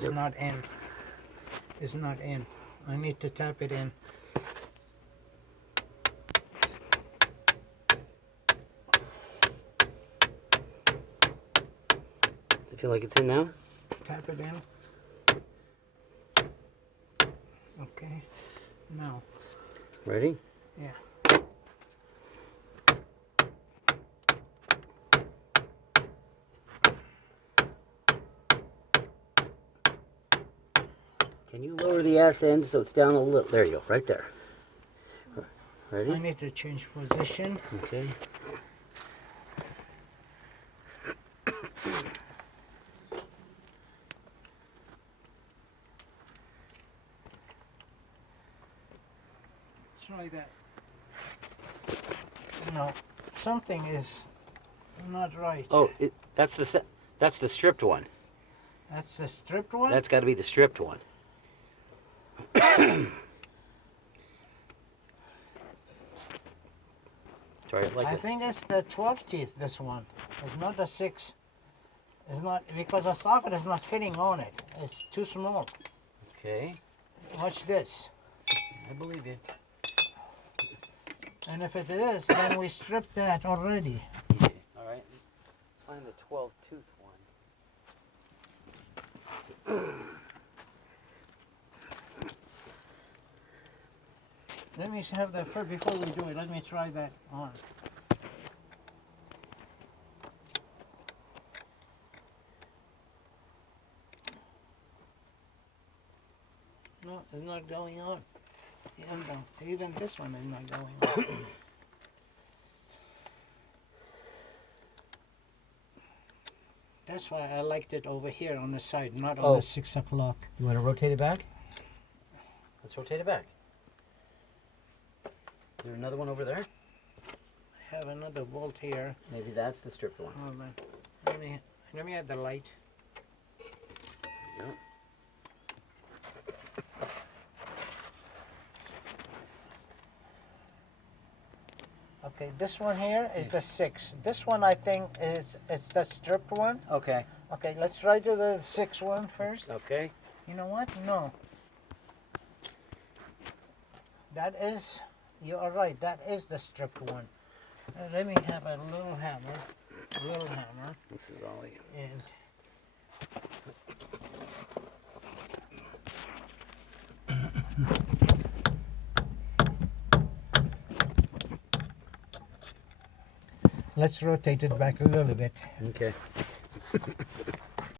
It's not in. It's not in. I need to tap it in. Does it feel like it's in now? Tap it in. Okay. Now. Ready? Yeah. Can you lower the ass end so it's down a little? There you go, right there. Ready? I need to change position. Okay. Try that. No, something is not right. Oh, that's the stripped one. That's the stripped one? That's got to be the stripped one. Try it like I that. think it's the 12 teeth, this one. It's not the 6. It's not, because the socket is not fitting on it. It's too small. Okay. Watch this. I believe you. And if it is, then we stripped that already. Okay. All right. Let's find the 12 tooth one. Let me have that first, before we do it, let me try that on. No, it's not going on. Even this one is not going on. That's why I liked it over here on the side, not on the 6 o'clock. You want to rotate it back? Let's rotate it back. Is there another one over there? I have another bolt here. Maybe that's the stripped one. Hold on. Let me add the light. Yep. Okay, this one here is the 6. This one I think it's the stripped one. Okay. Okay, let's try to the 6 one first. Okay. You know what? No. That is, you are right, that is the stripped one. Let me have a little hammer. This is all you. And let's rotate it back a little bit. Okay.